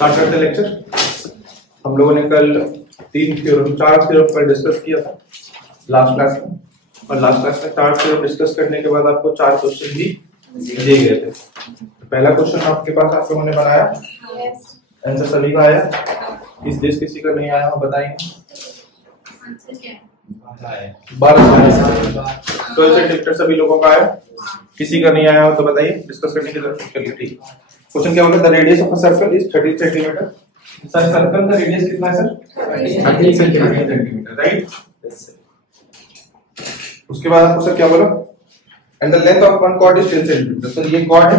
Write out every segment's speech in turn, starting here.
Start करते हैं lecture. हम लोगों ने कल 4 थ्योरम पर डिस्कस किया था लास्ट क्लास में, और लास्ट क्लास में 4 थ्योरम डिस्कस करने के बाद आपको 4 क्वेश्चन भी दिए गए थे। पहला क्वेश्चन आपके पास आप लोगों ने बनाया, आंसर सभी का आया, इस देश किसी का नहीं आया हो बताइए। 12 सेंटीमीटर सभी लोगों का आया, किसी का नहीं आया हो तो बताइए, डिस्कस करने की जरूरत नहीं। ठीक, क्वेश्चन क्या बोला? The radius of a circle is 13 centimetre. Sir circle का रेडियस कितना है सर? 13 centimetre, right. उसके बाद आपको सर क्या बोला? And the length of one chord is 10 centimetre. Sir ये कॉर्ड है,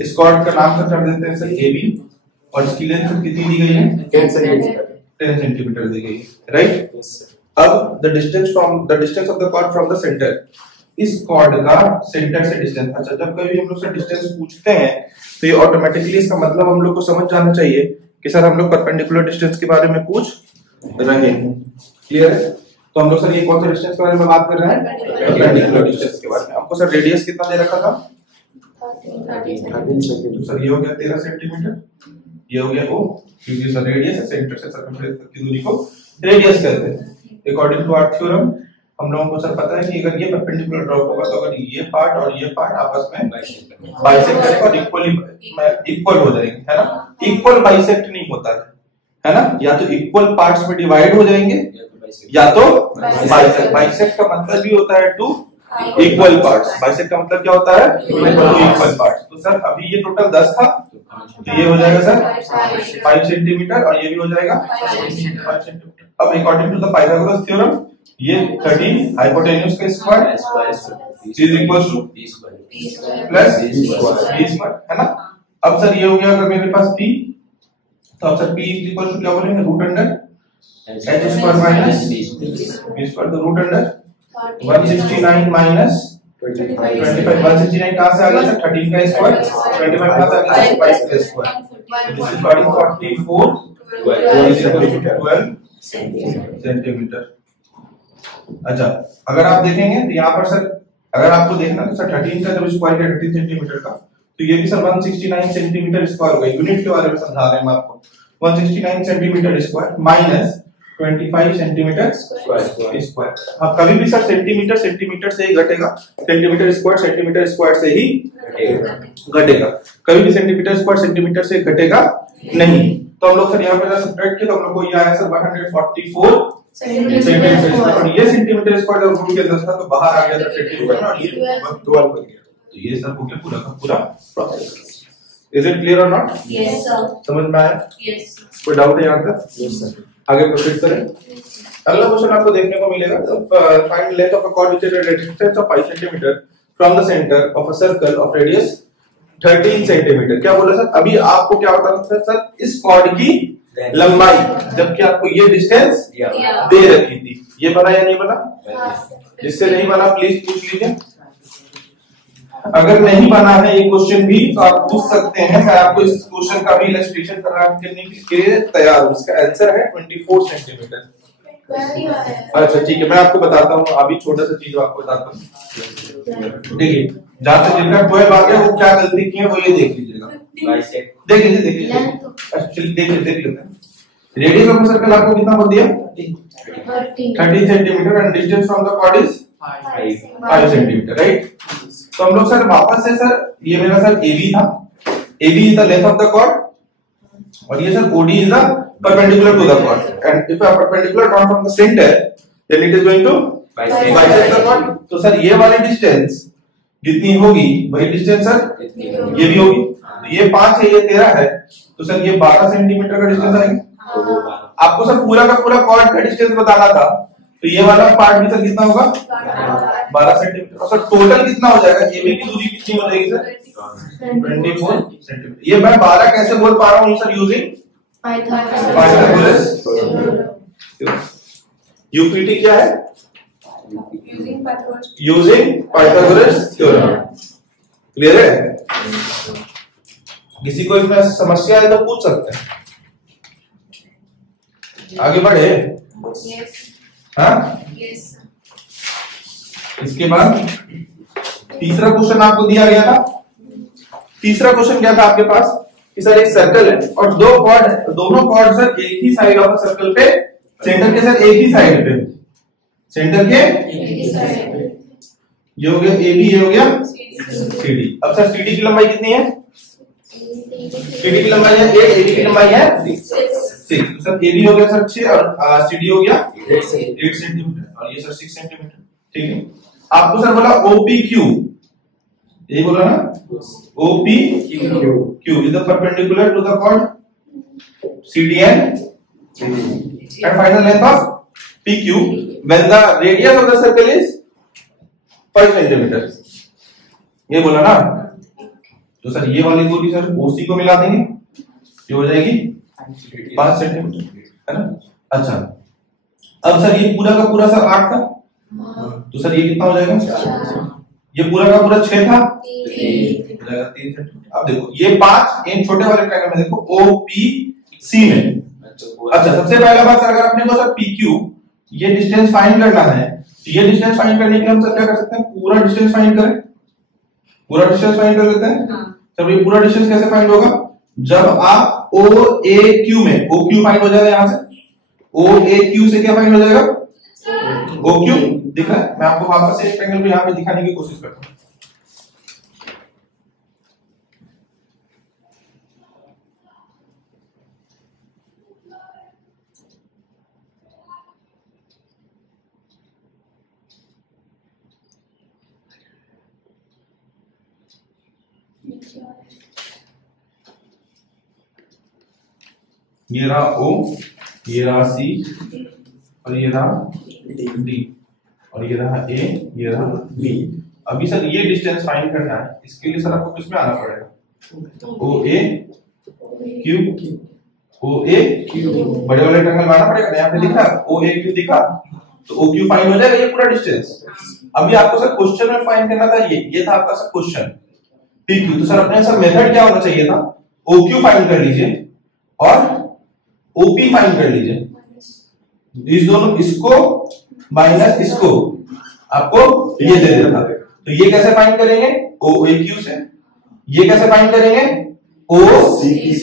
इस कॉर्ड का नाम सर कर देते हैं सर AB, और इसकी लेंथ कितनी दी गई है? 10 सेंटीमीटर दी गई है, राइट। अब the distance of the chord from the centre, इस कॉर्ड का सेंटर से डिस्टेंस। अच्छा, जब कभी हम लोग से डिस्टेंस पूछते हैं तो ये ऑटोमेटिकली इसका मतलब हम लोग को समझ जाना चाहिए कि सर हम लोग परपेंडिकुलर डिस्टेंस के बारे में पूछ रहे हैं। क्लियर है? तो हम लोग सर ये कौन सा डिस्टेंस के बारे में बात कर रहे हैं? परपेंडिकुलर डिस्टेंस के बारे में। हमको सर रेडियस कितना दे रखा था? 13 सेंटीमीटर। सर ये हो गया 13 सेंटीमीटर, ये हो गया O, क्योंकि सर रेडियस है, सेंटर से सर्कमफ्रेंस तक की दूरी को रेडियस कहते हैं। अकॉर्डिंग टू आवर थ्योरम हम लोगों को सर पता है कि अगर ये परपेंडिकुलर ड्रॉप होगा तो अगर ये पार्ट और ये पार्ट आपस में बाइसेक्ट करेंगे और इक्वल हो जाएंगे, है ना। इक्वल बाइसेक्ट नहीं होता है ना, या तो इक्वल पार्ट्स में डिवाइड हो जाएंगे या तो बाइसेक्ट। बाइसेक्ट का मतलब भी होता है टू इक्वल पार्ट्स। बाइसेक्ट का मतलब क्या होता है? Two equal parts. तो सर अभी ये टोटल 10 था, तो ये हो जाएगा सर 5 सेंटीमीटर, और ये भी हो जाएगा 5 सेंटीमीटर। अब according to the Pythagoras theorem ये 13 हाइपोटेन्यूज का square is equal to b plus b square, है ना। अब सर ये हो गया अगर मेरे पास p, तो अब sir p is equal to क्या बोलेंगे? Root under h square minus b square. तो रूट अंडर 169 माइनस 25। 169 कहां से आ गया सर? 13 का स्क्वायर, 25 कहां से आ गया? 5 का स्क्वायर। This is 44 12 centimetre. अच्छा, अगर आप देखेंगे तो यहाँ पर सर अगर आपको देखना तो सर 13 का जब स्क्वायर किया 13 सेंटीमीटर का, तो ये भी सर 169 सेंटीमीटर स्क्वायर होगा। यूनिट के बारे में समझा रहे हैं हम आपको। 169 centimetre square minus 25 centimetre square. हाँ, कभी भी सर सेंटीमीटर से ही घटेगा, सेंटीमीटर स्क्वायर से ही घटेगा। कभी भी सेंटीमीटर से घटेगा नहीं। तो हम लोग सर यहाँ पे सब्ट्रैक्ट किया तो हम लोग को ये आया सर 144 सेंटीमीटर। और ये सेंटीमीटर स्क्वायर जब रूट के अंदर था तो बाहर आ गया था सेंटीमीटर, और ये 12 बन गया। तो ये सब हो गया पूरा का पूरा प्रोसेस। इज इट क्लियर और नॉट? Yes sir. समझ में आया? यस। कोई डाउट है यहाँ तक? Yes sir. आगे प्रोसीड करें। अगला क्वेश्चन आपको देखने को मिलेगा, find length of a cord which is distance of 5 centimetre from the centre of a circle of radius 13 centimetre. क्या बोला सर? अभी आपको क्या बताना था सर? इस कॉर्ड की लंबाई, जबकि आपको ये डिस्टेंस दे रखी थी। ये बना या नहीं बना? जिससे नहीं बना प्लीज पूछ लीजिए। अगर नहीं बना है ये क्वेश्चन भी तो आप पूछ सकते हैं, मैं आपको इस क्वेश्चन का भी इलस्ट्रेशन करने के लिए तैयार हूँ। इसका आंसर है 24 सेंटीमीटर। अच्छा ठीक है, मैं आपको बताता हूँ, अभी छोटा सा चीज आपको बताता हूँ। देखिए, जहां से जिनका 12 आ गया वो क्या गलती की है वो ये देख लीजिएगा। देख लीजिए एक्चुअली देख लेते हैं। रेडियस ऑफ सर्कल आपको कितना बोल दिया? 13 centimetre, and distance from the chord is 5 centimetre, right. तो हम लोग सर वापस से सर ये मेरा सर AB था, AB is the length of the chord, और ये sir OD is the perpendicular to the chord, and if a perpendicular drawn from the centre then it is going to bisect the chord. तो sir ये वाली distance जितनी होगी वही distance sir ये भी होगी। तो ये 5 है, ये 13 है, तो सर ये 12 सेंटीमीटर का डिस्टेंस आएगा। आपको सर पूरा का पूरा कॉर्ड का डिस्टेंस बताना था, तो ये वाला पार्ट भी सर कितना होगा? 12 सेंटीमीटर। और सर टोटल कितना हो जाएगा? AB की दूरी कितनी हो जाएगी सर? 24 सेंटीमीटर। ये मैं 12 कैसे बोल पा रहा हूँ सर? Using Pythagoras. यूपीटी क्या है? Using Pythagoras theorem. क्लियर है? किसी को इसमें समस्या है तो पूछ सकते हैं। आगे बढ़े? हाँ, इसके बाद तीसरा क्वेश्चन आपको दिया गया था। तीसरा क्वेश्चन क्या था आपके पास? कि सर एक सर्कल है और दो कॉर्ड है, तो दोनों कॉर्ड सर एक ही साइड ऑफ सर्कल पे, सेंटर के सर एक ही साइड पे, सेंटर के ये हो गया AB, ये हो गया CD। अब सर CD की लंबाई कितनी है? CD की लंबाई है 8, AB की लंबाई है 6। तो सर AB हो गया सर 6 और CD हो गया 8 सेंटीमीटर और ये सर 6 सेंटीमीटर। ठीक है, आपको सर बोला OPQ, यही बोला ना, OPQ is the perpendicular to the chord CD and final length of PQ when the radius of the circle is 5 centimetre, ये बोला ना। तो सर ये वाली दूरी सर OC को मिला देंगे, ये हो जाएगी 5 सेंटीमीटर, है ना। अच्छा, अब सर ये पूरा का पूरा सर 8 था, तो सर ये कितना हो जाएगा? ये पूरा का पूरा 6 था, 3 सेंटीमीटर। अब देखो ये 5 इन छोटे वाले ट्रायंगल में देखो OPC में। अच्छा, सबसे पहला बात सर अगर अपने को सर PQ ये डिस्टेंस फाइंड करना है, तो ये डिस्टेंस फाइंड करने के लिए हम सर क्या कर सकते हैं? पूरा डिस्टेंस फाइंड करें, पूरा डिस्टेंस फाइंड कर लेते हैं। सर ये पूरा डिस्टेंस कैसे फाइंड होगा? जब आप OAQ में, OQ फाइंड हो जाएगा, यहां से OAQ से क्या फाइंड हो जाएगा? OQ दिख रहा है? मैं आपको वापस से एक ट्रायंगल को यहां पे दिखाने की कोशिश करता हूं। ये रहा O, ये रहा C और ये रहा D और ये रहा A, ये रहा B। अभी सर ये डिस्टेंस फाइंड करना है, इसके लिए सर आपको किसमें आना पड़ेगा? OAQ बड़े वाले ट्रायंगल में आना पड़ेगा। यहाँ पे दिखा OAQ दिखा, तो OQ फाइंड हो जाएगा ये पूरा डिस्टेंस। अभी आपको सर क्वेश्चन में फाइंड करना था ये था आपका सर क्वेश्चन PQ। तो सर अपने सर मेथड क्या होना चाहिए था? OQ फाइंड कर लीजिए और OP फाइंड कर लीजिए, इस दोनों इसको माइनस इसको आपको ये दे देता था। तो ये कैसे फाइंड करेंगे? OAQ से। ये कैसे फाइंड करेंगे? OCP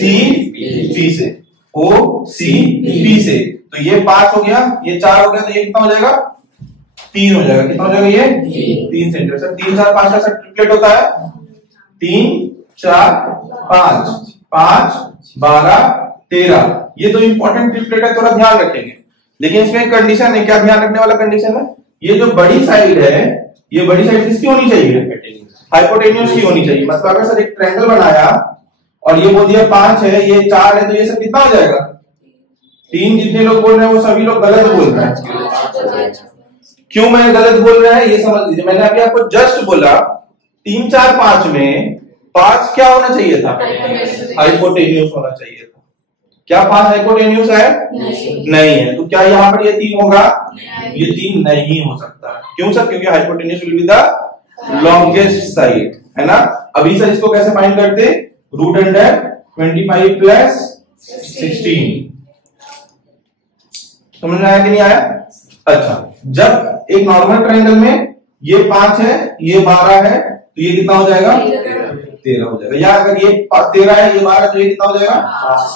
से, OCP से। तो ये 5 हो गया, ये 4 हो गया, तो ये कितना हो जाएगा? 3 हो जाएगा। कितना हो जाएगा ये? 3 सेंटीमीटर। सर 3 4 5 का सर ट्रिपलेट होता है 3 4 5 5 12 13। ये तो इंपॉर्टेंट ट्रिपलेट है, थोड़ा ध्यान रखेंगे। लेकिन इसमें एक कंडीशन है, क्या ध्यान रखने वाला कंडीशन है? ये जो बड़ी साइड है, ये बड़ी साइड किसकी होनी चाहिए? हाइपोटेन्यूज की होनी चाहिए। मतलब अगर सर एक ट्रायंगल बनाया और ये बोल दिया 5 है, ये 4 है, तो ये सब कितना हो जाएगा? 3। जितने लोग बोल रहे हैं वो सभी लोग गलत बोल रहे हैं। क्यों मैं गलत बोल रहा है ये समझ लीजिए। मैंने अभी आपको जस्ट बोला 3 4 5 में 5 क्या होना चाहिए था? हाइपोटेन्यूज होना चाहिए था। क्या 5 हाइपोटेन्यूज है? नहीं है। तो क्या यहाँ पर ये 3 होगा? ये 3 नहीं हो सकता। क्यों सर? क्योंकि hypotenuse will be the longest side, है ना। अभी सर इसको कैसे फाइंड करते? Root under 25 plus 16। समझ में आया कि नहीं आया? अच्छा, जब एक नॉर्मल ट्रायंगल में ये 5 है, ये 12 है, तो ये कितना हो जाएगा? 13 हो जाएगा। या अगर ये 13 है, ये 12, तो ये कितना हो जाएगा?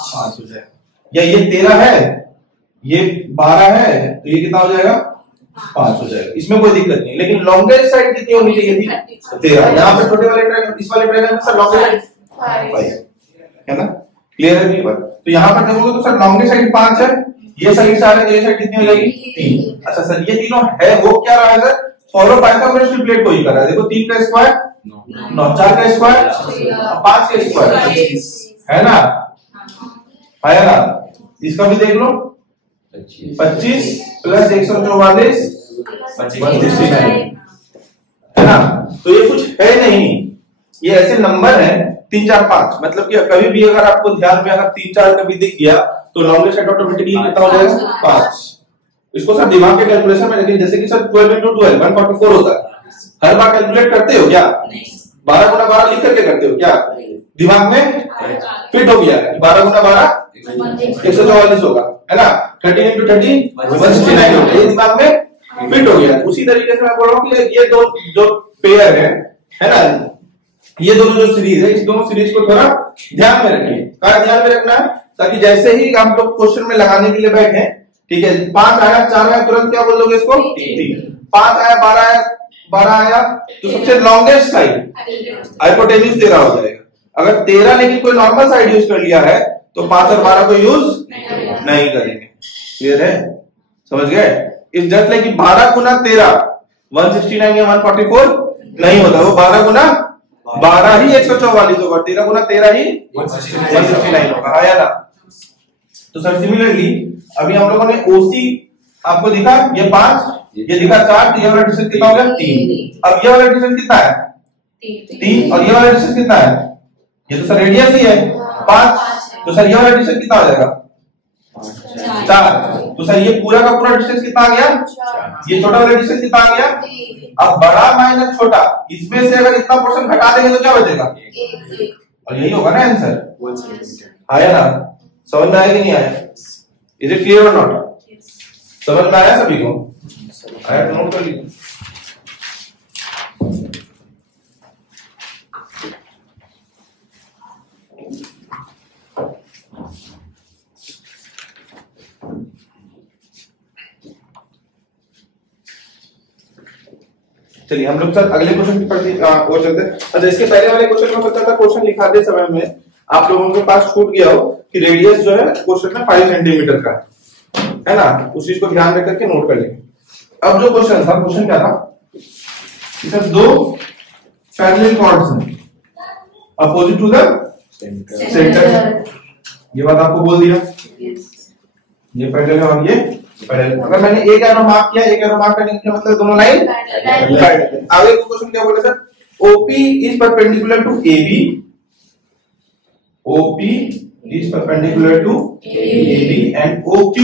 5 हो जाएगा। या ये 13 है, ये 12 है, तो ये कितना हो जाएगा? 5 हो जाएगा। इसमें कोई दिक्कत नहीं। लेकिन लॉन्गेस्ट साइड कितनी होनी चाहिए थी? 13। यहाँ पे छोटे वाले ट्रायंगल, इस वाले ट्रायंगल में सर लॉन्गेस्ट साइड 5 है ना। क्लियर है नहीं बात? तो यहाँ पर देखोगे तो सर लॉन्गेस्ट साइड 5 है, ये साइड 4 है, तो ये साइड कितनी हो जाएगी? 3। अच्छा सर, ये तीनों है, वो क्या रहा है सर? फॉलो पाइथागोरस ट्रिपलेट को ही कर रहा है। देखो 3 का स्क्वायर 9, 4 का स्क्वायर 5 का स्क्वायर, है ना, है ना। इसका भी देख लो 25 प्लस 144 29, है ना। तो ये कुछ है नहीं, ये ऐसे नंबर है 3 4 5। मतलब कि कभी भी अगर आपको ध्यान में अगर 3 4 कभी दिख गया तो लॉन्गेस्ट साइड ऑटोमेटिकली कितना हो जाएगा? 5। इसको सर दिमाग के कैलकुलेशन में रखिए। जैसे कि सर 12 into 12 144 होता है। हर बार कैलकुलेट करते हो क्या? 12 गुना 12 लिख करके करते हो क्या? दिमाग में फिट हो गया 12 गुना 12 144 होगा, है ना। 13 into 13 169 होगा। ये दिमाग में फिट हो गया। उसी तरीके से मैं बोल रहा हूँ कि ये दो जो पेयर है ना, ये दोनों जो सीरीज है, इस दोनों सीरीज को थोड़ा ध्यान में रखिए। क्या ध्यान में रखना है? ताकि जैसे ही हम लोग क्वेश्चन में लगाने के लिए बैठे, ठीक है, 5 आया 4 आया तुरंत क्या बोल दोगे इसको? 3। 5 आया 12 आया तो सबसे लॉन्गेस्ट साइड हाइपोटेन्यूज 13 हो जाएगा। अगर 13 लेकिन कोई नॉर्मल साइड यूज कर लिया है तो 5 और 12 को यूज नहीं करेंगे। क्लियर है? समझ गए? इस जस्ट लाइक 12 गुना 13 169 या 144 नहीं होता, वो 12 गुना 12 ही 144 होगा, 13 गुना 13 ही 169 होगा। आया ना? तो सर सिमिलरली अभी हम लोगों ने ओसी आपको दिखा, ये 5, ये दिखा 4, तो ये वाला डिस्टेंस कितना हो गया? 3। अब ये वाला डिस्टेंस कितना है? 3। और ये वाला डिस्टेंस कितना है? ये तो सर रेडियस ही है 5, तो सर ये वाला डिस्टेंस कितना हो जाएगा? 4। तो सर ये पूरा का पूरा डिस्टेंस कितना आ गया? ये छोटा वाला डिस्टेंस कितना आ गया? अब बड़ा माइनस छोटा, इसमें से अगर इतना पोर्शन घटा देंगे तो क्या बचेगा? और यही होगा ना आंसर। आया ना? समझ में आया कि नहीं आया? इज इट क्लियर और नॉट? समझ में आया सभी को? आया तो नोट कर लीजिए। चलिए हम लोग सर अगले क्वेश्चन की वो चलते हैं। अच्छा, इसके पहले वाले क्वेश्चन में पता था क्वेश्चन लिखाते समय में आप लोगों के पास छूट गया हो कि रेडियस जो है क्वेश्चन में 5 सेंटीमीटर का है ना, उस चीज को ध्यान रख करके नोट कर लेंगे। अब जो क्वेश्चन था, क्वेश्चन क्या था? सर 2 पैरेलल कॉर्ड्स हैं अपोजिट टू द सेंटर, ये बात आपको बोल दिया। ये पैरेलल है और ये पैरेलल। अगर मैंने एक एरो मार्क किया, एक एरो मार्क करने का मतलब दोनों लाइन पैरेलल। आगे का क्वेश्चन क्या बोला sir? OP is perpendicular to AB, OP is perpendicular to AB and OQ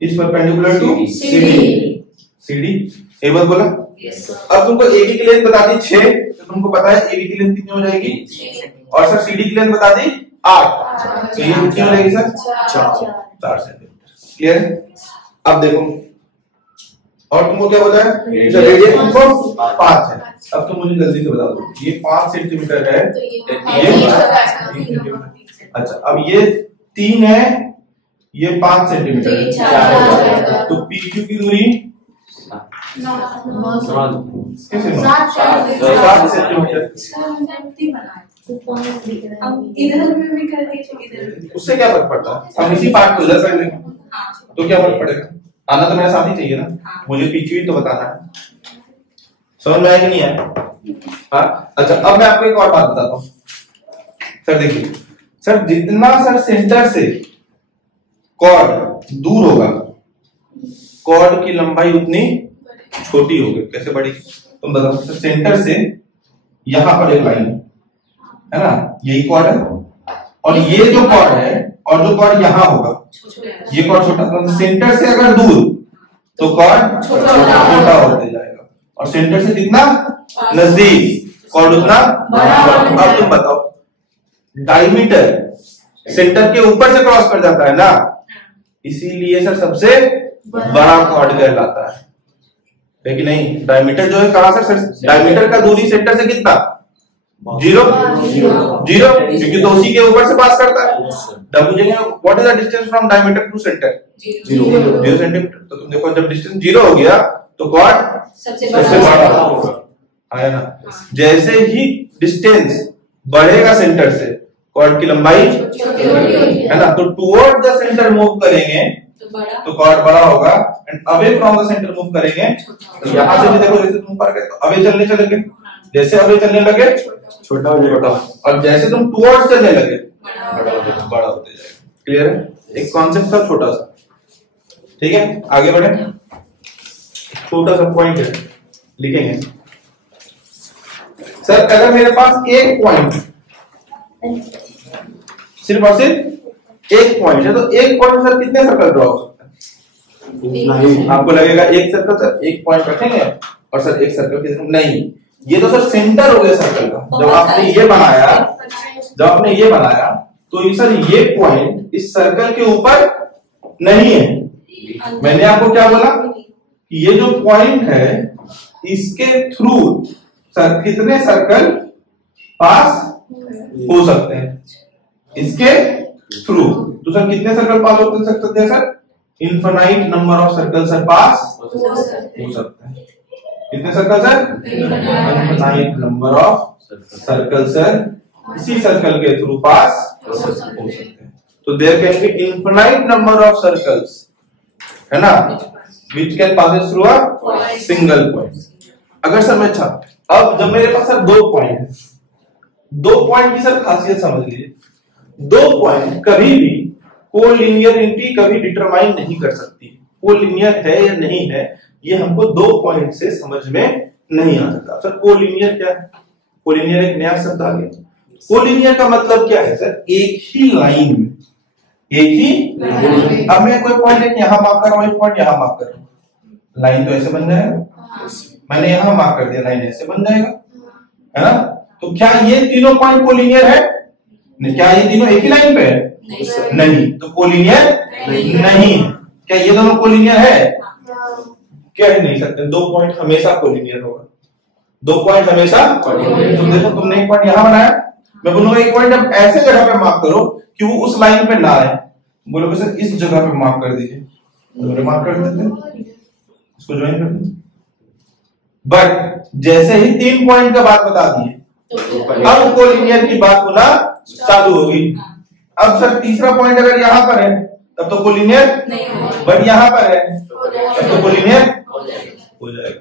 is perpendicular to CD। एक बार बोला? अब तुमको AB की लेंथ बता दी 6, तो तुमको पता है AB की लेंथ कितनी हो जाएगी? और सर CD की लेंथ बता दी 8, तो ये कितनी हो जाएगी सर? 4 सेंटीमीटर। क्लियर है? अब देखो, और तुमको क्या बोला है? रेडियस तुमको 5 है। अब तुम मुझे जल्दी से बता दो, ये 5 सेंटीमीटर है, ये अच्छा, अब ये 3 है, ये 5 सेंटीमीटर है, तो PQ की दूरी कैसे? 7 सेंटीमीटर। इधर में भी कर दीजिए, उससे क्या फर्क पड़ता है? हम इसी पार्ट को इधर कर लेंगे तो क्या फर्क पड़ेगा? आना तो मेरे साथ ही चाहिए ना, मुझे PQ तो बताना है। समझ में आया कि नहीं आया? हाँ। अच्छा, अब मैं आपको एक और बात बताता हूँ सर। देखिए सर, जितना सर सेंटर से कॉर्ड दूर होगा, कॉर्ड की लंबाई उतनी छोटी होगी। कैसे बड़ी? तुम बताओ। सर सेंटर से यहां पर एक लाइन है ना, यही कॉर्ड है, और ये जो कॉर्ड है और जो कॉर्ड यहां होगा, ये कॉर्ड छोटा। तो सेंटर से अगर दूर तो कॉर्ड छोटा होते जाएगा, और सेंटर से जितना नजदीक कॉर्ड उतना बड़ा। अब तुम बताओ, डायमीटर सेंटर के ऊपर से क्रॉस कर जाता है ना, इसीलिए सर सबसे बड़ा कॉर्ड कहलाता है कि नहीं? डायमीटर जो है कहां से? डायमीटर का दूरी सेंटर से कितना? 0, क्योंकि तो उसी के ऊपर से पास करता है। तब पूछेंगे what is the distance from diameter to centre? 0 centimetre. तो तुम देखो, जब डिस्टेंस 0 हो गया तो कॉर्ड सबसे बड़ा होगा। आया ना? जैसे ही डिस्टेंस बढ़ेगा सेंटर से, कॉर्ड की लंबाई है ना, तो टुवर्ड द सेंटर मूव करेंगे तो कॉर्ड बड़ा होगा, and away from the centre move करेंगे तो यहां से भी देखो, जैसे तुम ऊपर गए तो अवे चलने चलेंगे, जैसे अवे चलने लगे छोटा हो जाएगा, और जैसे तुम टुवर्ड्स चलने लगे बड़ा होते जाएगा। क्लियर है? एक कॉन्सेप्ट था छोटा सा, ठीक है? आगे बढ़े। छोटा सा पॉइंट है, लिखेंगे सर। अगर मेरे पास एक पॉइंट, सिर्फ और सिर्फ एक पॉइंट है, तो एक पॉइंट सर कितने सर्कल ड्रॉ हो सकते हैं? आपको लगेगा एक सर्कल सर, एक पॉइंट रखेंगे और सर एक सर्कल के नहीं, ये तो सर सेंटर हो गया सर्कल का। जब आपने ये बनाया तो ये सर ये पॉइंट इस सर्कल के ऊपर नहीं है। मैंने आपको क्या बोला कि ये जो पॉइंट है इसके थ्रू सर कितने सर्कल पास हो सकते हैं इसके थ्रू। तो सर कितने सर्कल पास हो सकते हैं sir? Infinite number of circle sir pass हो सकते हैं। कितने circle sir? Infinite number of circle sir इसी सर्कल के थ्रू पास हो सकते हैं। तो there can be infinite number of circles, है ना, which can passes through a single point। अगर सर मैं अब जब मेरे पास सर दो पॉइंट है, दो पॉइंट की सर खासियत समझ लीजिए। दो पॉइंट कभी भी कोलिनियरिटी कभी डिटरमाइन नहीं कर सकती। कोलिनियर है या नहीं है ये हमको दो पॉइंट से समझ में नहीं आ सकता। सर कोलिनियर क्या है? कोलिनियर एक नया शब्द आ गया। कोलिनियर का मतलब क्या है सर? एक ही लाइन में, एक ही अब मैं कोई पॉइंट यहां मार्क कर रहा हूं, एक पॉइंट यहां मार्क कर रहा हूं, लाइन तो ऐसे बन जाएगा। मैंने यहां मार्क कर दिया, लाइन ऐसे बन जाएगा, है ना। तो क्या ये तीनों पॉइंट कोलिनियर है? क्या ये तीनों एक ही लाइन पे है? नहीं। तो कोलिनियर नहीं। क्या ये दोनों कोलिनियर है? कह नहीं सकते। दो पॉइंट हमेशा कोलिनियर होगा, दो पॉइंट हमेशा कोलिनियर। तुम देखो, तुमने एक पॉइंट यहां बनाया, मैं बोलूंगा एक पॉइंट अब ऐसे जगह पे मार्क करो कि वो उस लाइन पे ना आए। बोलोगे सर इस जगह पे मार्क कर दीजिए, तो मार्क कर देते हैं, इसको ज्वाइन कर देते। बट जैसे ही 3 पॉइंट का बात बता दिए अब कोलिनियर की बात होना चालू होगी। अब सर तीसरा पॉइंट अगर यहां पर है तब तो कोलिनियर नहीं होगा, बट यहां पर है तब तो कोलिनियर हो जाएगा।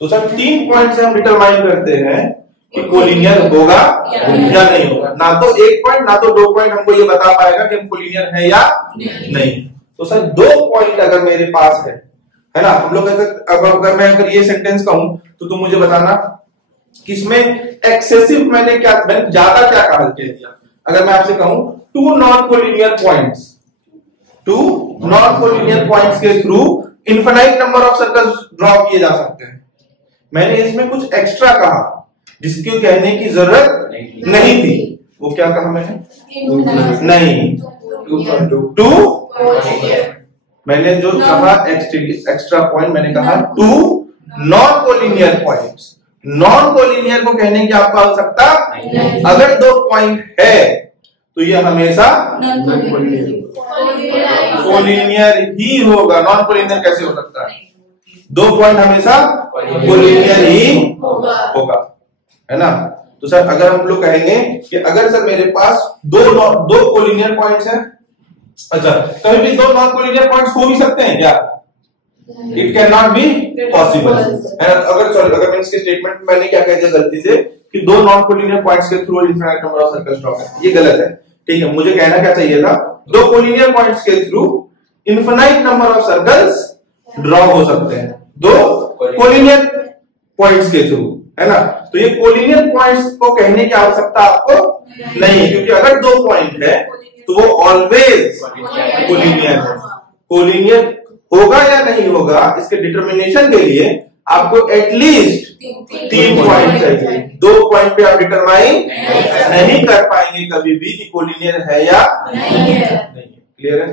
तो सर 3 पॉइंट से हम डिटरमाइन करते हैं कि कोलिनियर होगा या नहीं होगा। ना तो एक पॉइंट ना तो दो पॉइंट हमको ये बता पाएगा कि हम कोलिनियर है या नहीं। तो सर दो पॉइंट अगर मेरे पास है ना, हम लोग अगर मैं ये सेंटेंस कहूं तो तुम मुझे बताना कि इसमें एक्सेसिव मैंने ज्यादा क्या कह दिया। अगर मैं आपसे कहूं two non collinear points, two non collinear points के through infinite number of circles draw किए जा सकते हैं, मैंने इसमें कुछ एक्स्ट्रा कहा जिसको कहने की जरूरत नहीं थी। वो क्या कहा मैंने? नहीं, टू मैंने जो कहा एक्स्ट्रा पॉइंट मैंने कहा two non collinear points. Non collinear को कहने की आपको आवश्यकता अगर दो पॉइंट है तो ये हमेशा कोलिनियर ही होगा। नॉन कोलिनियर कैसे हो सकता है? दो पॉइंट हमेशा कोलिनियर ही होगा, है ना। तो सर अगर हम लोग कहेंगे कि अगर सर मेरे पास दो कोलिनियर पॉइंट्स हैं, अच्छा कभी भी दो नॉन कोलिनियर पॉइंट्स हो भी सकते हैं क्या? It can not be possible. अगर मैं इसके स्टेटमेंट मैंने क्या कह दिया गलती से कि दो नॉन कोलिनियर पॉइंट्स के through infinite number of circles draw करें, ये गलत है। ठीक है, मुझे कहना क्या चाहिए था? दो कोलिनियर पॉइंट्स के through infinite number of circles draw हो सकते हैं, दो कोलिनियर पॉइंट्स के थ्रू, है ना। तो ये कोलिनियर पॉइंट्स को कहने की आवश्यकता आपको नहीं है, क्योंकि अगर दो पॉइंट है तो वो ऑलवेज कोलिनियर है। कोलिनियर होगा या नहीं होगा इसके डिटर्मिनेशन के लिए आपको एटलीस्ट 3 पॉइंट चाहिए। 2 पॉइंट पे आप डिटरमाइन नहीं कर पाएंगे कभी भी कि कोलिनियर है या नहीं है। क्लियर है?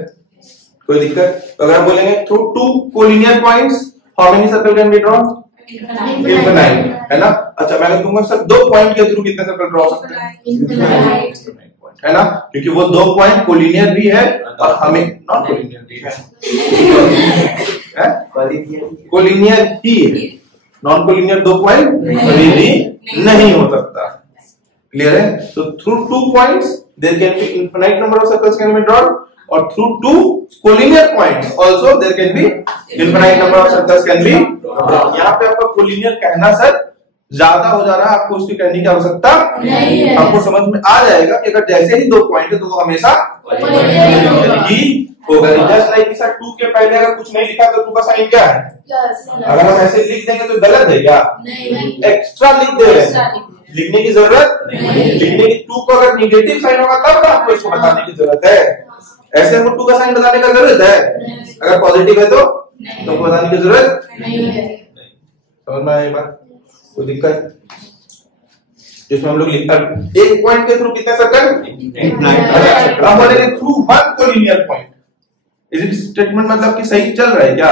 कोई दिक्कत? तो अगर हम बोलेंगे through 2 collinear points how many circle can be drawn? Infinite, है ना। अच्छा मैं कहूंगा सर 2 पॉइंट के थ्रू कितने सर्कल ड्रॉ सकते हैं? इनफाइनाइट, है ना, क्योंकि वो 2 पॉइंट कोलिनियर भी है और हमें नॉन कोलिनियर भी है, कोलिनियर ही है। नॉन कोलिनियर 2 पॉइंट कभी भी नहीं हो सकता। क्लियर है? तो through 2 points there can be infinite number of circles can be drawn, और through 2 collinear points also there can be infinite number of circles can be drawn. यहाँ पे आपका कोलिनियर कहना सर ज्यादा हो जा रहा है, आपको उसकी कहने की आवश्यकता नहीं है। आपको समझ में आ जाएगा कि अगर जैसे ही 2 पॉइंट है तो वो हमेशा ही होगा। जस्ट लाइक सर 2 के पहले अगर कुछ नहीं लिखा तो 2 का साइन क्या है? अगर हम ऐसे लिख देंगे तो गलत है क्या? एक्स्ट्रा लिख दे रहे हैं, लिखने की जरूरत नहीं। लिखने की 2 को अगर निगेटिव साइन होगा तब आपको इसको बताने की जरूरत है। ऐसे हमको 2 का साइन बताने का जरूरत है, अगर पॉजिटिव है तो बताने की जरूरत नहीं है। समझ में आया बात? कोई दिक्कत? जिसमें हम लोग एक पॉइंट के थ्रू कितने सर्कल? हम बोलेंगे थ्रू 1 कोलिनियर पॉइंट। इस स्टेटमेंट मतलब कि सही चल रहा है क्या?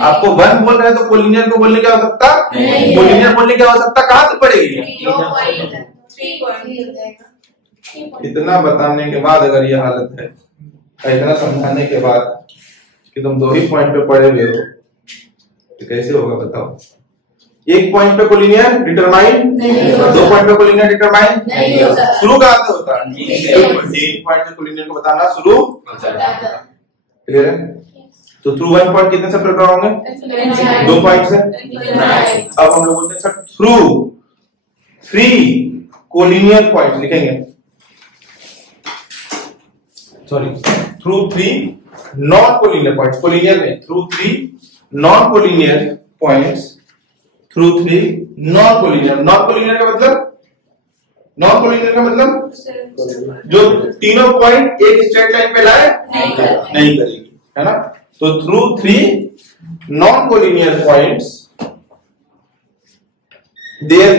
आपको 1 बोल रहे हैं तो कोलिनियर को बोलने की आवश्यकता, कोलिनियर बोलने की आवश्यकता कहां से पड़ेगी? इतना बताने के बाद अगर ये हालत है, इतना समझाने के बाद कि तुम 2 ही पॉइंट पे पड़े हुए हो, तो कैसे होगा बताओ? 1 पॉइंट पे कोलिनियर डिटरमाइन, 2 पॉइंट पे कोलिनियर डिटरमाइन नहीं होता। शुरू कहाँ से होता है? 1 पॉइंट से कोलिनियर को बताना शुरू। क्लियर है? तो थ्रू 1 पॉइंट कितने सर्कल ड्रॉ होंगे? 2 पॉइंट से। अब हम लोग बोलते हैं सर थ्रू 3 कोलिनियर पॉइंट लिखेंगे, sorry through 3 non collinear points, collinear नहीं, through 3 non collinear points, through 3 non collinear. Non collinear का मतलब, नॉन कोलिनियर का मतलब जो तीनों पॉइंट एक स्ट्रेट लाइन पे लाए नहीं करेगी, है ना? तो through 3 non collinear points there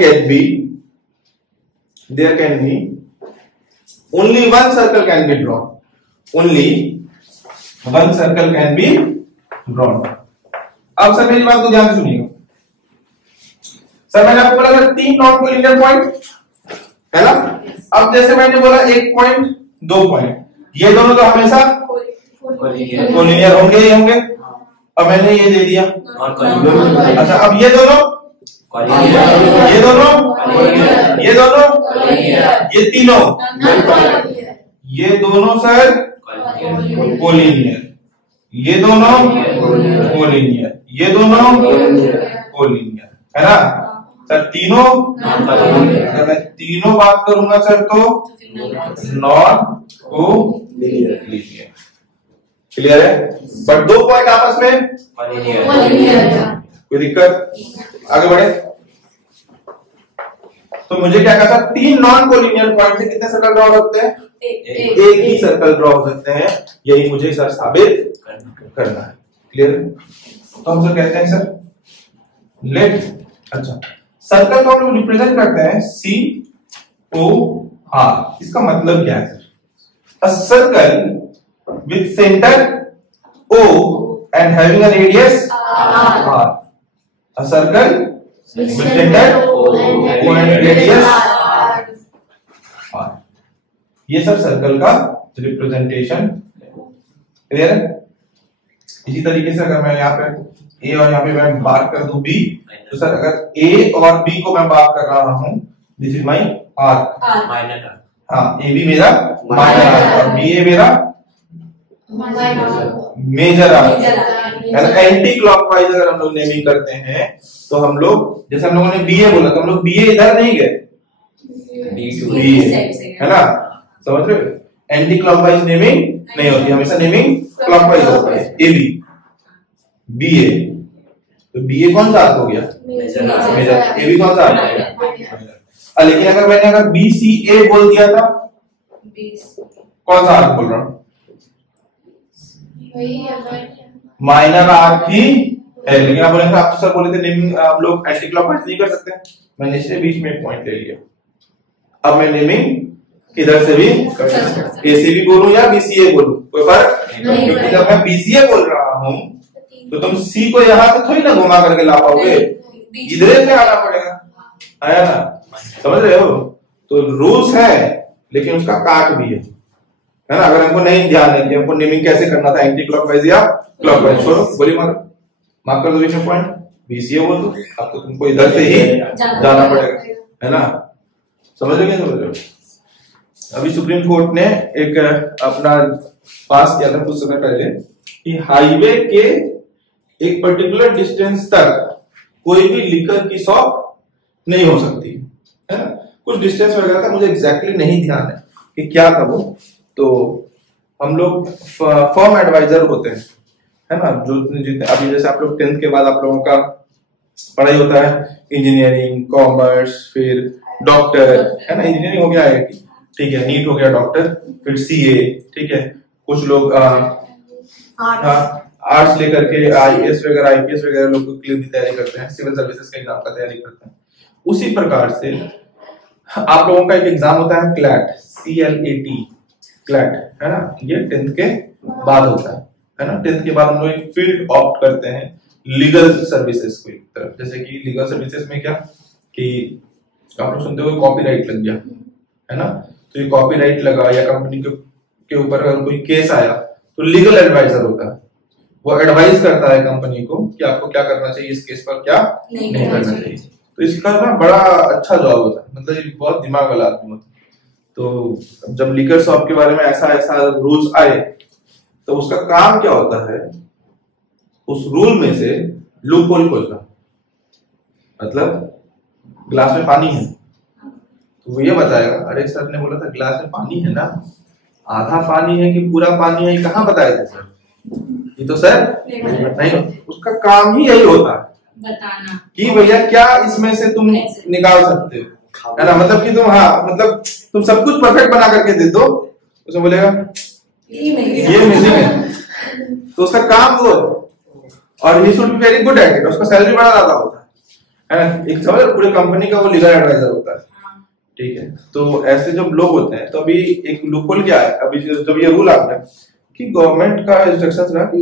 can be only one circle can be drawn, only one circle can be drawn। अब सर मेरी बात को ध्यान से सुनिएगा। सर मैंने आपको बोला था 3 नॉन कोलिनियर पॉइंट, है ना? अब जैसे मैंने बोला 1 पॉइंट 2 पॉइंट, ये दोनों तो हमेशा कोलिनियर होंगे ही होंगे। अब मैंने ये दे दिया, अच्छा अब ये दोनों, ये दोनों, ये दोनों, ये तीनों, ये दोनों सर कोलिनियर, ये दोनों कोलिनियर, ये दोनों कोलिनियर, है ना सर? तीनों, अगर मैं तीनों बात करूंगा सर तो नॉन कोलिनियर। क्लियर है? बट 2 पॉइंट आपस में कोई दिक्कत? आगे बढ़े। तो मुझे क्या कहा था? 3 नॉन कोलिनियर पॉइंट से कितने सर्कल ड्रॉ हो सकते हैं? एक ही सर्कल ड्रॉ हो सकते हैं। यही मुझे सर साबित करना है। क्लियर? तो हम सर कहते हैं सर लेट, अच्छा सर्कल को हम लोग रिप्रेजेंट करते हैं COR। इसका मतलब क्या है sir? A circle with center O and having a radius R। A circle with center O and radius R। ये सब सर्कल का रिप्रेजेंटेशन। क्लियर है? इसी तरीके से अगर मैं यहाँ पे A और यहाँ पे मैं बात कर दूं B, तो सर अगर A और B को मैं बात कर रहा हूं, दिस इज माई R, हाँ AB मेरा माइनर R और BA मेरा मेजर आर। एंटी क्लॉकवाइज अगर हम लोग नेमिंग करते हैं तो हम लोग, जैसे हम लोगों ने बीए बोला तो हम लोग बीए इधर नहीं गए, है ना? समझ रहे हो? एंटी क्लॉकवाइज नेमिंग नहीं होती, हमेशा नेमिंग क्लॉकवाइज होती है। एबी बीए, तो बीए कौन सा अर्थ हो गया? मेजर। एबी कौन सा अर्थ? लेकिन अगर मैंने अगर बीसीए बोल दिया था, कौन सा अर्थ बोल रहा हूं? माइनर आर की है। लेकिन आप बोलेंगे आप तो सर बोले थे नेमिंग हम लोग एंटी क्लॉकवाइज नहीं कर सकते। मैंने इससे बीच में एक पॉइंट ले लिया। अब मैं नेमिंग इधर से भी कर सकता हूं, ए से भी बोलूं या बीसीए बोलूं, कोई फर्क नहीं। क्योंकि जब मैं बीसीए बोल रहा हूं तो तुम सी को यहां से थोड़ी ना घुमा करके ला पाओगे, इधर से आना पड़ेगा, है ना? समझ रहे हो? तो रूल्स है लेकिन उसका काट भी है ना? अगर हमको नहीं ध्यान है कि हमको नेमिंग कैसे करना था, एंटी क्लॉकवाइज या क्लॉकवाइज, छोड़ो गोली मारो, मार्क कर दो बीच में पॉइंट, बीसीए बोल दो। अब तो तुमको इधर से ही जाना पड़ेगा, है ना? समझ रहे? समझ रहे हो? अभी सुप्रीम कोर्ट ने एक अपना पास किया था कुछ समय पहले कि हाईवे के एक पर्टिकुलर डिस्टेंस तक कोई भी लिकर की शॉप नहीं हो सकती, है ना? कुछ डिस्टेंस वगैरह था, मुझे एग्जैक्टली नहीं ध्यान है कि क्या था वो। तो हम लोग फर्म एडवाइजर होते हैं, है ना? जो जितने अभी जैसे आप लोग 10th के बाद आप लोगों का पढ़ाई होता है इंजीनियरिंग, कॉमर्स, फिर डॉक्टर, है ना? इंजीनियरिंग हो गया है, ठीक है, नीट हो गया, डॉक्टर, फिर सीए, ठीक है। कुछ लोग आर्ट्स लेकर के आईएएस वगैरह, आईपीएस वगैरह लोग के लिए तैयारी करते हैं, सिविल सर्विसेज का एग्जाम का तैयारी करते हैं। उसी प्रकार से आप लोगों का एक एग्जाम होता है क्लैट, CLAT, क्लैट, है ना? ये 10th के बाद होता है ना? 10th के बाद हम लोग एक फील्ड ऑप्ट करते हैं लीगल सर्विसेज की तरफ। जैसे कि लीगल सर्विसेज में क्या कि आप लोग सुनते हो कॉपीराइट लग गया, है ना? तो ये कॉपीराइट लगा या कंपनी के ऊपर अगर कोई केस आया तो लीगल एडवाइजर होता है, वो एडवाइस करता है कंपनी को कि आपको क्या करना चाहिए, इस केस पर क्या नहीं करना चाहिए। तो इसका ना बड़ा अच्छा जॉब होता है, मतलब ये बहुत दिमाग वाला आदमी होता है। तो जब लिकर शॉप के बारे में ऐसा ऐसा रूल्स आए तो उसका काम क्या होता है, उस रूल में से लूप होल खोजना। मतलब ग्लास में पानी है तो वो ये बताएगा, अरे सर ने बोला था ग्लास में पानी है ना, आधा पानी है कि पूरा पानी है, ये कहाँ बताया था सर? ये तो सर नहीं, उसका काम ही यही होता है बताना कि भैया क्या इसमें से तुम निकाल सकते हो, है ना? मतलब कि तुम, हाँ मतलब तुम सब कुछ परफेक्ट बना करके दे दो, उसमें बोलेगा ये मिसिंग है। तो उसका काम वो है, और he should be very good at it, उसका सैलरी बड़ा ज्यादा होता है ना? एक समझ, पूरे कंपनी का वो लीगल एडवाइजर होता है, ठीक है? तो ऐसे जब लोग होते हैं तो अभी एक लूपहोल क्या है, अभी जब ये रूल आता है कि गवर्नमेंट का इंस्ट्रक्शन रहा कि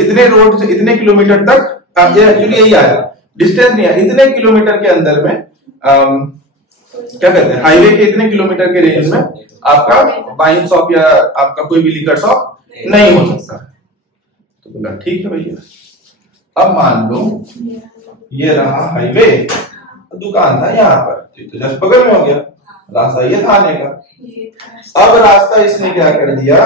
इतने रोड से इतने किलोमीटर तक, एक्चुअली यही आया, डिस्टेंस नहीं है, इतने किलोमीटर के अंदर में क्या कहते हैं, हाईवे के इतने किलोमीटर के रेंज में आपका वाइन शॉप या आपका कोई भी लिकर शॉप नहीं हो सकता। तो बोला ठीक है भैया, अब मान लो ये रहा हाईवे, दुकान था यहाँ पर, तो जस्ट बगल में हो गया, रास्ता ये था आने का। अब रास्ता इसने क्या कर दिया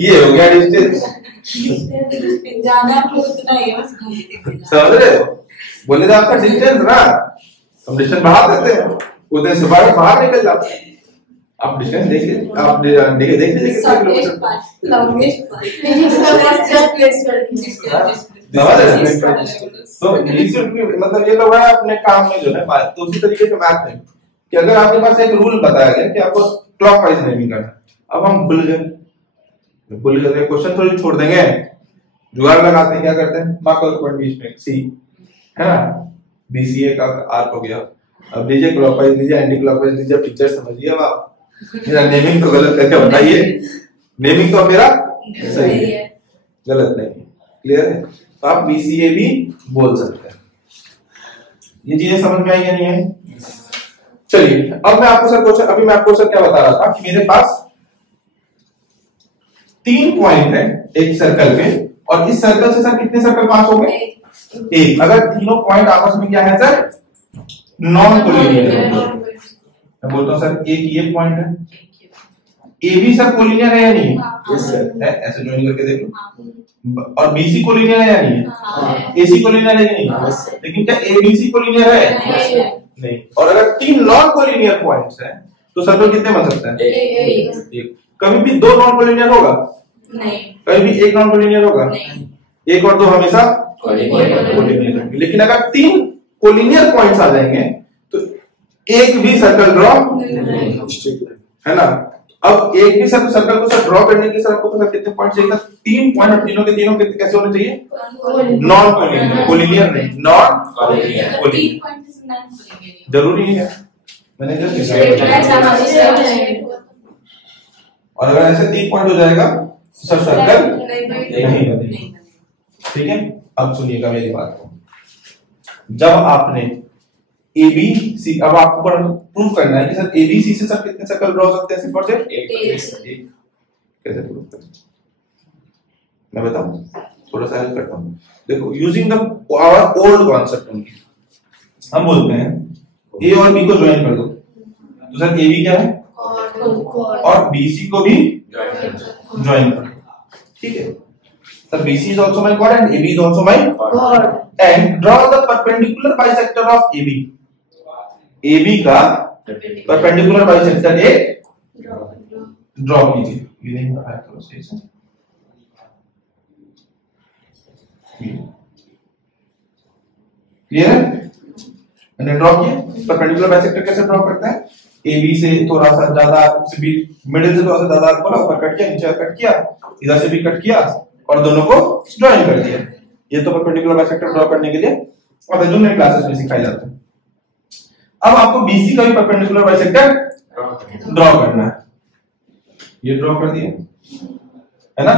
ये हो गया डिस्टेंस, ज्यादा उतना ही है, समझ रहे हो? बोले तो आपका डिस्टेंस ना, हम डिस्टेंस बढ़ा देते हैं, उतने से बाहर निकल जाते हैं। आप डिस्टेंस देखिए, आप देख लीजिए कितना किलोमीटर, तो मतलब ये लोग है अपने काम में जो है, तो उसी तरीके से मैथ है कि अगर आपके पास एक रूल बताया गया कि आपको क्लॉकवाइज नेमिंग करना, अब हम भूल गए क्वेश्चन थोड़ी छोड़ देंगे, जुगाड़ लगाते हैं, क्या करते हैं, मार्क पॉइंट बीच में सी, है ना? बीसीए का आर हो गया, अब लीजिए क्लॉकवाइज लीजिए, एंटी क्लॉकवाइज लीजिए, पिक्चर समझिए। अब आप मेरा नेमिंग तो गलत करके बताइए, नेमिंग तो मेरा सही है, गलत नहीं, क्लियर है? तो आप बीसीए भी बोल सकते हैं। ये चीजें समझ में आई या नहीं है? चलिए अब मैं आपको सर क्वेश्चन, अभी मैं आपको सर क्या बता रहा था कि मेरे पास 3 पॉइंट है एक सर्कल में, और इस सर्कल से सर कितने सर्कल पास हो गए? एक। अगर तीनों पॉइंट आपस में क्या है सर? Non collinear. मैं बोलता हूं सर एक ये पॉइंट है, ए बी सर कोलिनियर है या नहीं? यस सर, ऐसे ज्वाइन करके देख लो। और बीसी कोलिनियर है या नहीं? एसी कोलिनियर है या नहीं? लेकिन क्या एबीसी कोलिनियर है? नहीं। और अगर 3 नॉन कोलिनियर पॉइंट्स हैं तो सर्कल कितने बन सकते हैं? एक। कभी भी 2 नॉन कोलिनियर होगा? नहीं। कभी भी 1 नॉन कोलिनियर होगा? नहीं। 1 और 2 हमेशा कोलिनियर। लेकिन अगर 3 कोलिनियर पॉइंट्स आ जाएंगे तो एक भी सर्कल ड्रॉ है ना? अब एक भी सर्कल को सर ड्रॉ करने के सर आपको सर कितने पॉइंट चाहिए? 3 पॉइंट, और तीनों के तीनों कैसे होने चाहिए? नॉन कोलिनियर, कोलिनियर नहीं, नॉन कोलिनियर। जरूरी नहीं है, मैंने जस्ट, और अगर ऐसे 3 पॉइंट हो जाएगा तो सर सर्कल नहीं बनेगा, ठीक है? अब सुनिएगा मेरी बात को, जब आपने ए बी सी, अब आपको प्रूव करना है कि सर ए बी सी से सर कितने सर्कल ड्रॉ सकते हैं? सिर्फ और सिर्फ एक। कैसे प्रूव करें मैं बताऊं, थोड़ा सा हेल्प करता हूं। देखो, using the our old concept only, हम बोलते हैं ए और बी को ज्वाइन कर दो, तो सर ए बी क्या है और बीसी को भी ज्वाइन कर दो, ठीक है? Sir BC is also my chord and AB is also my chord, and draw the perpendicular bisector of AB. AB का perpendicular bisector एक ड्रॉ कीजिए, ये नहीं बताया तो सही से, क्लियर है? मैंने ड्रॉ किया। परपेंडिकुलर बाइसेक्टर कैसे ड्रॉ करते हैं? AB से थोड़ा सा ज्यादा, मिडिल से थोड़ा सा ज्यादा बोला, ऊपर कट किया, नीचे कट किया, इधर से भी कट किया और दोनों को ज्वाइन कर दिया। ये तो परपेंडिकुलर बाइसेक्टर ड्रॉ करने के लिए और जो नए क्लासेस में सिखाई जाते हैं। अब आपको BC का भी परपेंडिकुलर बाइसेक्टर ड्रॉ करना है, ये ड्रॉ कर दिया, है ना?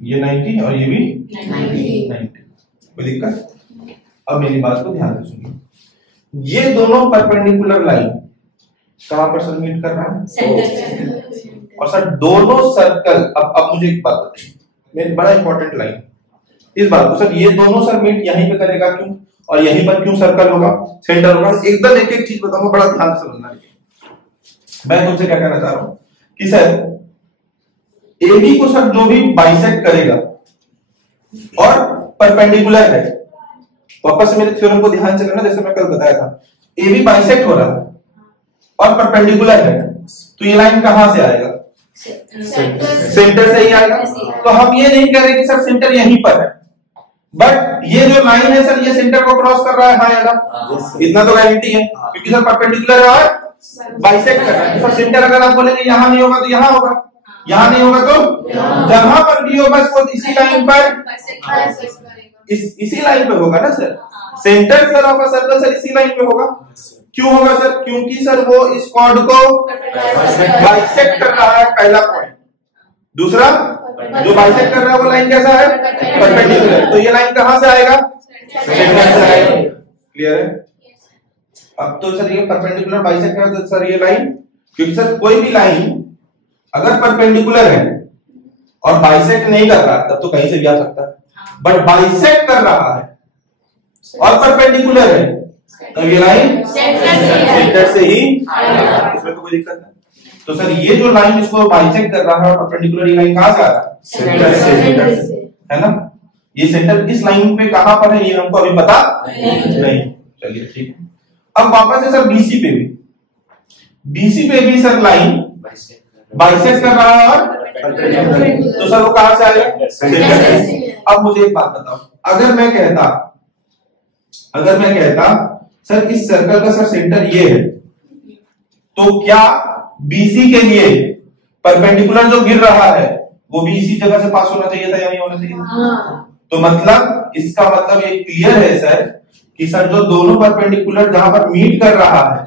ये 90 और ये भी 90। कोई दिक्कत? अब मेरी बात को ध्यान से सुनिए, ये दोनों परपेंडिकुलर लाइन कहां पर सर मीट कर रहा है? सेंटर। और सर दोनों सर्कल, अब मुझे एक बात बताइए, मेरी बड़ा इंपॉर्टेंट लाइन इस बात को, सर ये दोनों सर मीट यहीं पे करेगा क्यों, और यहीं पर क्यों सर्कल होगा, सेंटर होगा? एकदम एक एक चीज बताऊंगा, बड़ा ध्यान से समझना है। मैं तुमसे क्या कहना चाह रहा हूं कि सर AB को सर जो भी बाइसेक्ट करेगा और परपेंडिकुलर है, वापस से मेरे थ्योरम को ध्यान से करना, जैसे मैं कल बताया था, AB बाइसेक्ट हो रहा है और परपेंडिकुलर है, तो ये लाइन कहां से आएगा? सेंटर से ही आएगा। तो हम ये नहीं कह रहे कि सर सेंटर यहीं पर है, बट ये जो लाइन है सर ये सेंटर को क्रॉस कर रहा है, हाँ या ना? इतना तो गारंटी है, क्योंकि सर परपेंडिकुलर है और बाइसेक्ट कर रहा है। तो सेंटर अगर आप बोलेंगे यहां नहीं होगा तो यहां होगा, यहां नहीं होगा तो जहां पर भी होगा इसको इसी लाइन पर, इसी लाइन पे होगा ना sir. Centre sir of a circle sir इसी लाइन पे होगा। क्यों होगा सर? क्योंकि सर वो इस कॉर्ड को बाइसेक्ट कर रहा है, पहला पॉइंट। दूसरा, जो बाइसेक्ट कर रहा है वो लाइन कैसा है? परपेंडिकुलर। तो ये लाइन कहां से आएगा? सेंटर से आएगा। क्लियर है? अब तो सर ये परपेंडिकुलर बाइसेक्ट कर रहा है, तो सर ये लाइन, क्योंकि सर कोई भी लाइन अगर परपेंडिकुलर है और बाइसेक्ट नहीं कर रहा तब तो कहीं से भी आ सकता है, बट बाइसेक्ट कर रहा है और परपेंडिकुलर है तो ये लाइन सेंटर से ही आएगा, इसमें तो कोई दिक्कत नहीं। तो सर ये जो लाइन इसको बाइसेक्ट कर रहा है और परपेंडिकुलर, ये लाइन कहां से आ रहा है? सेंटर से, है ना? ये सेंटर इस लाइन पे कहां पर है ये हमको अभी पता नहीं। चलिए ठीक है। अब वापस से सर BC पे भी सर लाइन बाइसेक्ट कर रहा है और तो सर वो कहां से आएगा? सेंटर से। अब मुझे एक बात बताओ, अगर मैं कहता सर इस सर्कल का सर सेंटर ये है, तो क्या BC के लिए परपेंडिकुलर जो गिर रहा है वो भी इसी जगह से पास होना चाहिए था या नहीं होना चाहिए? तो मतलब इसका मतलब ये क्लियर है सर कि सर जो दोनों परपेंडिकुलर जहां पर मीट कर रहा है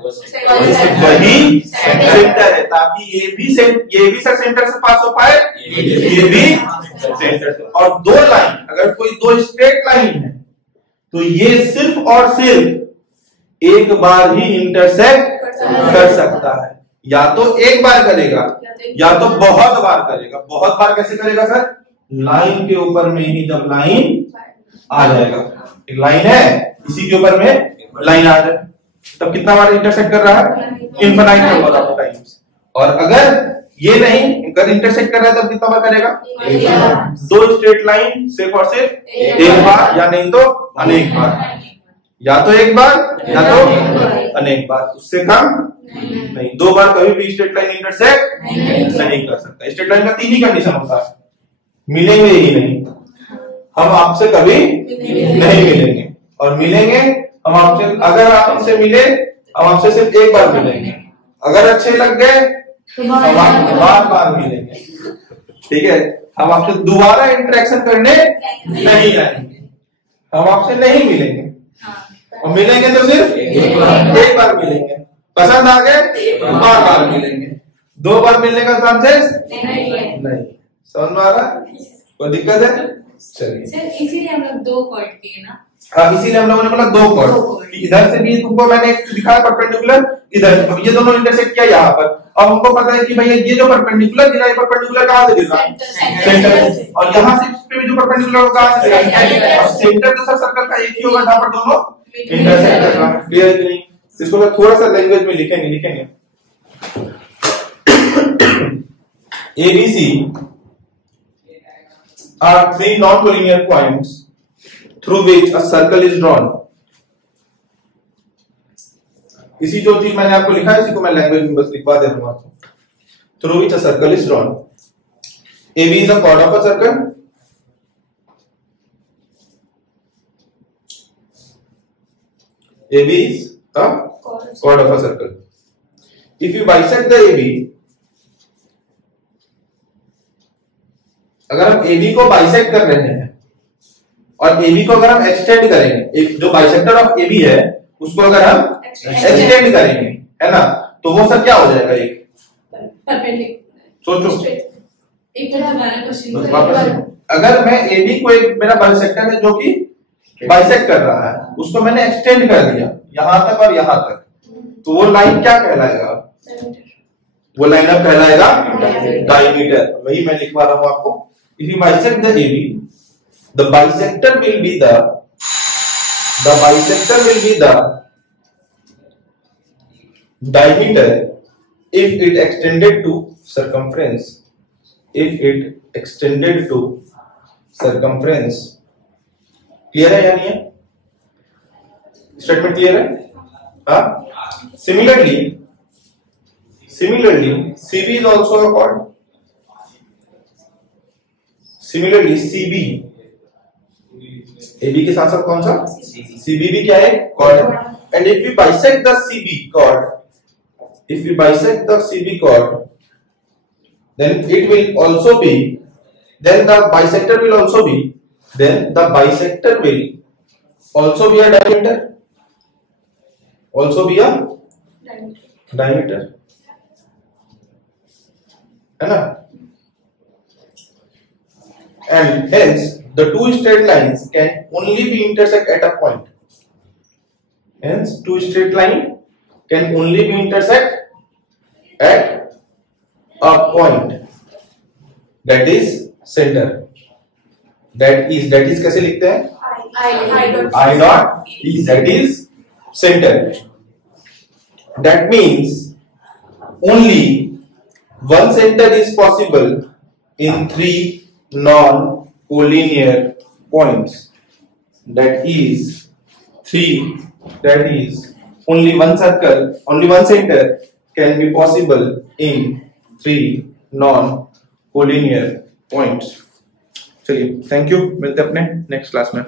वही सेंटर है, ताकि ये भी सर सेंटर से पास हो पाए, ये भी सेंटर से। और दो लाइन, अगर कोई दो स्ट्रेट लाइन है तो ये सिर्फ और सिर्फ एक बार ही इंटरसेक्ट कर सकता है, या तो एक बार करेगा या तो बहुत बार करेगा। बहुत बार कैसे करेगा सर? लाइन के ऊपर में ही जब लाइन आ जाएगा, एक लाइन है इसी के ऊपर में लाइन आ जाए तब कितना बार इंटरसेक्ट कर रहा है? Infinite number of times. और अगर ये नहीं, अगर इंटरसेक्ट कर रहा है तब कितना बार करेगा? दो स्ट्रेट लाइन सिर्फ और सिर्फ एक बार, या नहीं तो अनेक बार, या तो एक बार या तो अनेक बार, उससे कम नहीं। दो बार कभी भी स्ट्रेट लाइन इंटरसेक्ट नहीं कर सकता। स्ट्रेट लाइन का तीन ही कंडीशन होता है, मिलेंगे ही नहीं, हम आपसे कभी नहीं मिलेंगे, और मिलेंगे हम आपसे, अगर आप हमसे मिले हम आपसे सिर्फ एक बार मिलेंगे, अगर अच्छे लग गए हम आपसे बार मिलेंगे, ठीक है? हम आपसे दोबारा इंटरेक्शन करने नहीं आएंगे, हम आपसे नहीं मिलेंगे, और मिलेंगे तो सिर्फ एक बार मिलेंगे। पसंद आ गए बार बार मिलेंगे, दो बार मिलने का चांसेस नहीं। समझ में आ रहा? कोई दिक्कत है? चलिए सर इसीलिए हम लोग दो कॉर्ड किए ना। हाँ, इसीलिए हम लोगों ने बोला दो कॉर्ड, इधर से भी तुमको मैंने एक दिखाया परपेंडिकुलर, इधर से ये दोनों इंटरसेक्ट किया यहाँ पर। अब हमको पता है कि भैया ये जो परपेंडिकुलर गिरा, ये परपेंडिकुलर कहां से गिरा? सेंटर से। और यहाँ से इस पे भी जो परपेंडिकुलर होगा कहां से गिरा? और सेंटर तो सर सर्कल का एक ही होगा जहां पर दोनों इंटरसेक्ट कर रहा है। क्लियर है? नहीं, इसको मैं थोड़ा सा लैंग्वेज में लिखेंगे। ABC are three non-collinear points through which a circle is drawn. इसी जो चीज मैंने आपको लिखा है इसी को मैं लैंग्वेज में बस लिखवा दे रहा हूं आपको। Through which a circle is drawn. AB is a chord of a circle. AB is a chord of a circle. If you bisect the AB, अगर हम AB को बाइसेक्ट कर रहे हैं और AB को अगर हम एक्सटेंड करेंगे, एक जो बाइसेक्टर ऑफ AB है उसको अगर हम एक्सटेंड करेंगे, है ना, तो वो सर क्या हो जाएगा? एक परपेंडिकुलर। सोचो, एक तो दोबारा क्वेश्चन वापस अगर मैं AB को एक मेरा बाइसेक्टर है जो कि बाइसेक्ट कर रहा है, उसको मैंने एक्सटेंड कर दिया यहां तक और यहां तक, तो वो लाइन क्या कहलाएगा? वो लाइन अब कहलाएगा डायमीटर। वही मैं लिखवा रहा हूं आपको। If you bisect the AB, the bisector will be the diameter if it extended to circumference. If it extended to circumference. Clear है या नहीं है? स्टेटमेंट क्लियर है? हाँ. Similarly, CB is also a chord. Similarly, CB AB के साथ साथ कौन सा? CB भी क्या है? chord है. And if we bisect the CB chord, then it will also be, then the bisector will also be a diameter. Also be a diameter. है ना? And hence the two straight lines can only be intersect at a point. Hence two straight line can only be intersect at a point, that is center. That is कैसे लिखते हैं? I dot is, that is center. That means only one center is possible in three non-collinear points. That is only one center can be possible in three non-collinear points. चलिए, thank you, मिलते हैं अपने next class में।